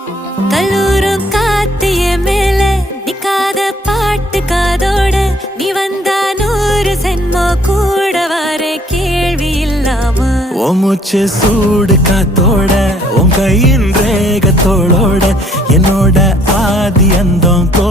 கல்லூரும் காத்திய மேல நிக்காத பாட்டு காதோட நீ வந்தா 100 சென்மோ கூட வர கேள்வி இல்லாம மூச்சு சூடு காத்தோட உன் கையின் ரேகத்தோளோட என்னோட ஆதி அந்தம்